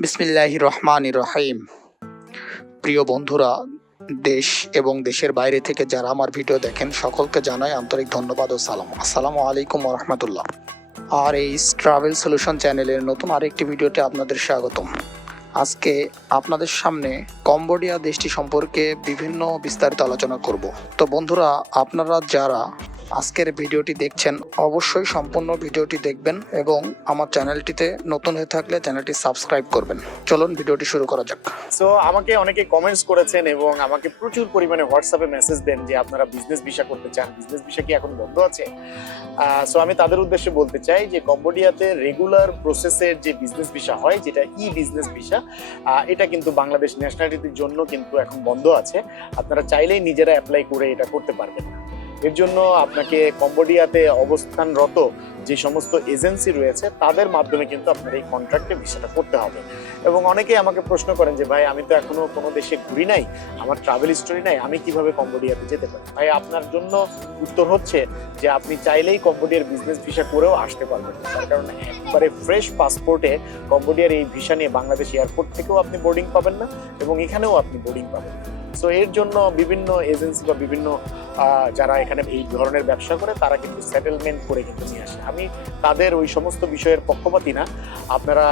বিসমিল্লাহ রহমান রহিম। প্রিয় বন্ধুরা, দেশ এবং দেশের বাইরে থেকে যারা আমার ভিডিও দেখেন, সকলকে জানাই আন্তরিক ধন্যবাদ ও সালাম। আসসালামু আলাইকুম রহমতুল্লাহ। আর এই ট্রাভেল সলিউশন চ্যানেলের নতুন আরেকটি ভিডিওতে আপনাদের স্বাগতম। আজকে আপনাদের সামনে কম্বোডিয়া দেশটি সম্পর্কে বিভিন্ন বিস্তারিত আলোচনা করব। তো বন্ধুরা, আপনারা যারা আজকের ভিডিওটি দেখছেন, অবশ্যই সম্পূর্ণ ভিডিওটি দেখবেন এবং আমার চ্যানেলটিতে নতুন হয়ে থাকলে চ্যানেলটি সাবস্ক্রাইব করবেন। চলুন ভিডিওটি শুরু করা যাক। সো আমাকে অনেকে কমেন্টস করেছেন এবং আমাকে প্রচুর পরিমাণে হোয়াটসঅ্যাপে মেসেজ দেন যে, আপনারা বিজনেস ভিসা করতে চান বিজনেস ভিসা কি এখন বন্ধ আছে? সো আমি তাদের উদ্দেশ্যে বলতে চাই যে কম্বোডিয়াতে রেগুলার প্রসেসের যে বিজনেস ভিসা হয়, যেটা ই বিজনেস ভিসা এটা কিন্তু বাংলাদেশ ন্যাশনালিটির জন্য কিন্তু এখন বন্ধ আছে। আপনারা চাইলেই নিজেরা অ্যাপ্লাই করে এটা করতে পারবেন না। এর জন্য আপনাকে কম্বোডিয়াতে অবস্থানরত যে সমস্ত এজেন্সি রয়েছে, তাদের মাধ্যমে কিন্তু আপনার এই কন্ট্রাক্টে ভিসাটা করতে হবে। এবং অনেকেই আমাকে প্রশ্ন করেন যে, ভাই, আমি তো এখনও কোনো দেশে ঘুরি নাই, আমার ট্রাভেল হিস্টোরি নাই, আমি কীভাবে কম্বোডিয়াতে যেতে পারি? ভাই, আপনার জন্য উত্তর হচ্ছে যে, আপনি চাইলেই কম্বোডিয়ার বিজনেস ভিসা করেও আসতে পারবেন তার কারণে একবারে ফ্রেশ পাসপোর্টে কম্বোডিয়ার এই ভিসা নিয়ে বাংলাদেশ এয়ারপোর্ট থেকেও আপনি বোর্ডিং পাবেন না এবং এখানেও আপনি বোর্ডিং পাবেন সো এর জন্য বিভিন্ন এজেন্সি বা বিভিন্ন যারা এখানে এই ধরনের ব্যবসা করে, তারা কিন্তু সেটেলমেন্ট করে কিন্তু নিয়ে আসে। আমি তাদের ওই সমস্ত বিষয়ের পক্ষপাতি না। আপনারা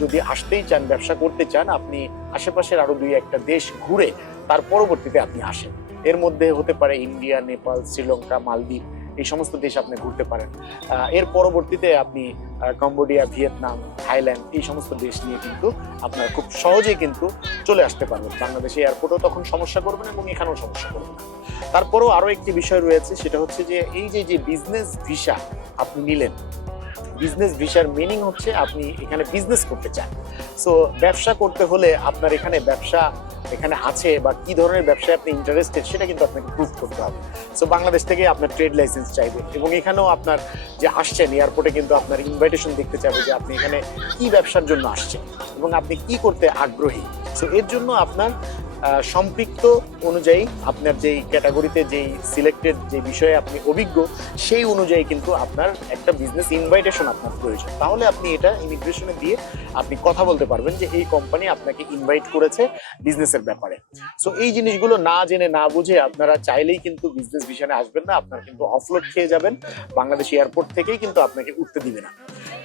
যদি আসতেই চান, ব্যবসা করতে চান, আপনি আশেপাশের আরও দুই একটা দেশ ঘুরে তার পরবর্তীতে আপনি আসেন। এর মধ্যে হতে পারে ইন্ডিয়া, নেপাল, শ্রীলঙ্কা, মালদ্বীপ। এই সমস্ত দেশ আপনি ঘুরতে পারেন। এর পরবর্তীতে আপনি কম্বোডিয়া, ভিয়েতনাম, থাইল্যান্ড এই সমস্ত দেশ নিয়ে কিন্তু আপনার খুব সহজেই কিন্তু চলে আসতে পারবেন। বাংলাদেশে এয়ারপোর্টও তখন সমস্যা করবেন এবং এখানেও সমস্যা করবেন না। তারপরেও আরও একটি বিষয় রয়েছে, সেটা হচ্ছে যে এই যে যে বিজনেস ভিসা আপনি নিলেন বিজনেস ভিসার মিনিং হচ্ছে আপনি এখানে বিজনেস করতে চান। সো ব্যবসা করতে হলে আপনার এখানে ব্যবসা এখানে আছে বা কি ধরনের ব্যবসায় আপনি ইন্টারেস্টেড সেটা কিন্তু আপনাকে প্রুভ করতে হবে। সো বাংলাদেশ থেকে আপনার ট্রেড লাইসেন্স চাইবে এবং এখানেও আপনার যে আসছেন এয়ারপোর্টে কিন্তু আপনার ইনভাইটেশন দেখতে চাইবে যে আপনি এখানে কি ব্যবসার জন্য আসছেন এবং আপনি কি করতে আগ্রহী। সো এর জন্য আপনার সম্পৃক্ত অনুযায়ী আপনার যেই ক্যাটাগরিতে যেই সিলেক্টেড যে বিষয়ে আপনি অভিজ্ঞ, সেই অনুযায়ী কিন্তু আপনার একটা বিজনেস ইনভাইটেশন আপনার প্রয়োজন। তাহলে আপনি এটা ইমিগ্রেশনে দিয়ে আপনি কথা বলতে পারবেন যে এই কোম্পানি আপনাকে ইনভাইট করেছে বিজনেসের ব্যাপারে। সো এই জিনিসগুলো না জেনে, না বুঝে আপনারা চাইলেই কিন্তু বিজনেস ভিশনে আসবেন না। আপনার কিন্তু অফলোড খেয়ে যাবেন। বাংলাদেশ এয়ারপোর্ট থেকেই কিন্তু আপনাকে উঠতে দিবে না।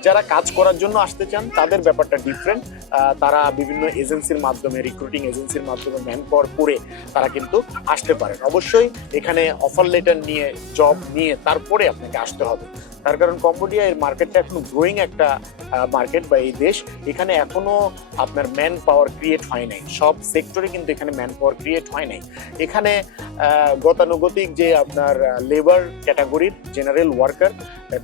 যারা কাজ করার জন্য আসতে চান, তাদের ব্যাপারটা ডিফারেন্ট তারা বিভিন্ন এজেন্সির মাধ্যমে রিক্রুটিং এজেন্সির মাধ্যমে ম্যান পাওয়ার করে তারা কিন্তু আসতে পারেন। অবশ্যই এখানে অফার লেটার নিয়ে জব নিয়ে তারপরে আপনাকে আসতে হবে। তার কারণ কম্বোডিয়া এর মার্কেটটা এখন গ্রোয়িং একটা মার্কেট বা এই দেশ। এখানে এখনও আপনার ম্যান পাওয়ার ক্রিয়েট হয় নাই। সব সেক্টরে কিন্তু এখানে ম্যান পাওয়ার ক্রিয়েট হয় নাই। এখানে গতানুগতিক যে আপনার লেবার ক্যাটাগরির জেনারেল ওয়ার্কার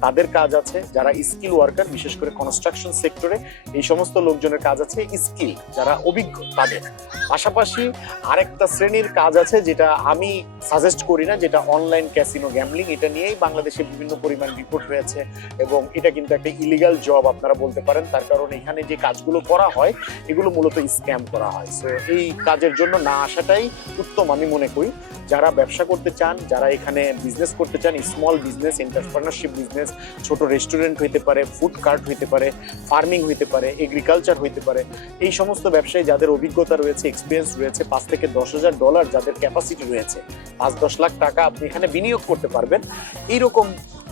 তাদের কাজ আছে। যারা স্কিল ওয়ার্কার বিশেষ করে কনস্ট্রাকশন সেক্টরে এই সমস্ত লোকজনের কাজ আছে স্কিল যারা অভিজ্ঞ তাদের। পাশাপাশি আরেকটা শ্রেণির কাজ আছে যেটা আমি সাজেস্ট করি না, যেটা অনলাইন ক্যাসিনো গ্যামলিং এটা নিয়েই বাংলাদেশে বিভিন্ন পরিমাণ রিপোর্ট হয়েছে এবং এটা কিন্তু একটা ইলিগাল জব আপনারা বলতে পারেন। তার কারণ এখানে যে কাজগুলো করা হয়, এগুলো মূলত স্ক্যাম করা হয়। সো এই কাজের জন্য না আসাটাই উত্তম আমি মনে করি। যারা ব্যবসা করতে চান, যারা এখানে বিজনেস করতে চান স্মল বিজনেস এন্টারপ্রেনারশিপ বিজনেস ছোট রেস্টুরেন্ট হইতে পারে ফুড কার্ট হইতে পারে, ফার্মিং হইতে পারে, এগ্রিকালচার হইতে পারে, এই সমস্ত ব্যবসায়ী যাদের অভিজ্ঞতা রয়েছে এক্সপিরিয়েন্স রয়েছে, পাঁচ থেকে দশ হাজার ডলার যাদের ক্যাপাসিটি রয়েছে, পাঁচ দশ লাখ টাকা আপনি এখানে বিনিয়োগ করতে পারবেন। এইরকম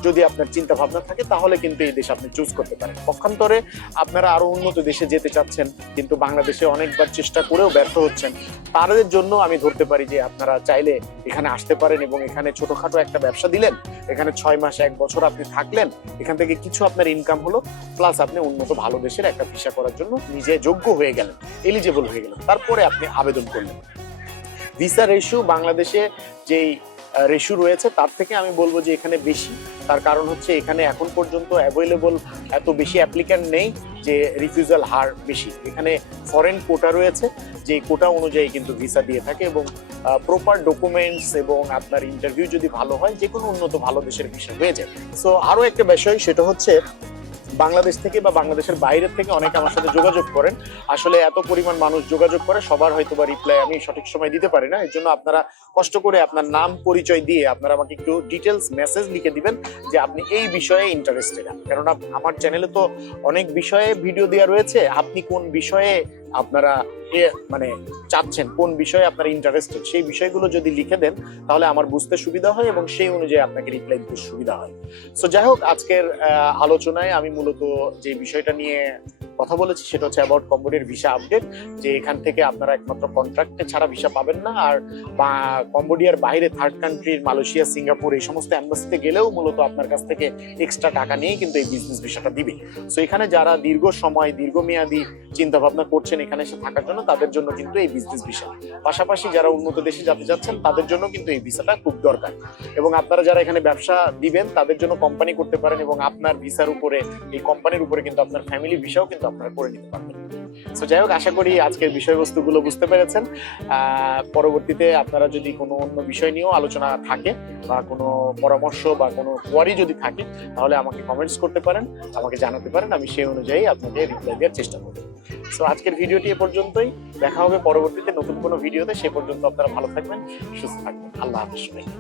যদি আপনার চিন্তা ভাবনা থাকে, তাহলে কিন্তু এই দেশ আপনি চুজ করতে পারেন। পক্ষান্তরে আপনারা আরও উন্নত দেশে যেতে চাচ্ছেন, কিন্তু বাংলাদেশে অনেকবার চেষ্টা করেও ব্যর্থ হচ্ছেন। তাদের জন্য আমি ধরতে পারি যে আপনারা চাইলে এখানে আসতে পারেন এবং এখানে ছোটখাটো একটা ব্যবসা দিলেন, এখানে ছয় মাস, এক বছর আপনি থাকলেন, এখান থেকে কিছু আপনার ইনকাম হলো প্লাস আপনি উন্নত ভালো দেশের একটা ভিসা করার জন্য নিজে যোগ্য হয়ে গেলেন এলিজেবল হয়ে গেলেন। তারপরে আপনি আবেদন করলেন। ভিসা রেশু বাংলাদেশে যেই রেশু রয়েছে, তার থেকে আমি বলব যে এখানে বেশি। তার কারণ হচ্ছে এখানে এখন পর্যন্ত অ্যাভেলেবল এত বেশি অ্যাপ্লিক্যান্ট নেই যে রিফিউজাল হার বেশি। এখানে ফরেন কোটা রয়েছে যে কোটা অনুযায়ী কিন্তু ভিসা দিয়ে থাকে এবং প্রপার ডকুমেন্টস এবং আপনার ইন্টারভিউ যদি ভালো হয় যে কোনো উন্নত ভালো দেশের ভিসা হয়ে যায়। সো আরও একটা বিষয়, সেটা হচ্ছে বাংলাদেশ থেকে বা বাংলাদেশের বাইরের থেকে অনেকে আমার সাথে যোগাযোগ করেন। আসলে এত পরিমাণ মানুষ যোগাযোগ করে, সবার হয়তো বা রিপ্লাই আমি সঠিক সময় দিতে পারি না। এর জন্য আপনারা কষ্ট করে আপনার নাম, পরিচয় দিয়ে আপনারা আমাকে একটু ডিটেলস মেসেজ লিখে দিবেন যে আপনি এই বিষয়ে ইন্টারেস্টেড কেননা আমার চ্যানেলে তো অনেক বিষয়ে ভিডিও দেওয়া রয়েছে। আপনি কোন বিষয়ে আপনারা মানে চাচ্ছেন কোন বিষয়ে আপনারা ইন্টারেস্টেড সেই বিষয়গুলো যদি লিখে দেন, তাহলে আমার বুঝতে সুবিধা হয় এবং সেই অনুযায়ী আপনাকে রিপ্লাই দিতে সুবিধা হয়। সো যাই হোক, আজকের আলোচনায় আমি মূলত যে বিষয়টা নিয়ে কথা বলেছি, সেটা হচ্ছে অ্যাবাউট কম্বোডিয়ার ভিসা আপডেট যে এখান থেকে আপনারা একমাত্র কন্ট্রাক্টে ছাড়া ভিসা পাবেন না, আর, বা কম্বোডিয়ার বাইরে থার্ড কান্ট্রির মালয়েশিয়া সিঙ্গাপুর এই সমস্ত অ্যাম্বাসিতে গেলেও মূলত আপনার কাছ থেকে এক্সট্রা টাকা নিয়েই কিন্তু এই বিজনেস ভিসাটা দিবে। সো এখানে যারা দীর্ঘ সময়, দীর্ঘমেয়াদী চিন্তা ভাবনা করছেন এখানে এসে থাকার জন্য তাদের জন্য কিন্তু এই বিজনেস ভিসা পাশাপাশি যারা উন্নত দেশে যেতে যাচ্ছেন, তাদের জন্য কিন্তু এই ভিসাটা খুব দরকার। এবং আপনারা যারা এখানে ব্যবসা দিবেন, তাদের জন্য কোম্পানি করতে পারেন এবং আপনার ভিসার উপরে, এই কোম্পানির উপরে কিন্তু আপনার ফ্যামিলি ভিসাও কিন্তু আপনারা করে নিতে পারবেন। তো যাই হোক আশা করি আজকের বিষয়বস্তুগুলো বুঝতে পেরেছেন। পরবর্তীতে আপনারা যদি কোনো অন্য বিষয় নিয়েও আলোচনা থাকে বা কোনো পরামর্শ বা কোনো কোয়ারি যদি থাকে, তাহলে আমাকে কমেন্টস করতে পারেন, আমাকে জানাতে পারেন, আমি সেই অনুযায়ী আপনাকে রিপ্লাই দেওয়ার চেষ্টা করব। সো আজকের ভিডিওটি এ পর্যন্তই। দেখা হবে পরবর্তীতে নতুন কোনো ভিডিওতে। সে পর্যন্ত আপনারা ভালো থাকবেন, সুস্থ থাকবেন। আল্লাহ হাফিজ সবাইকে।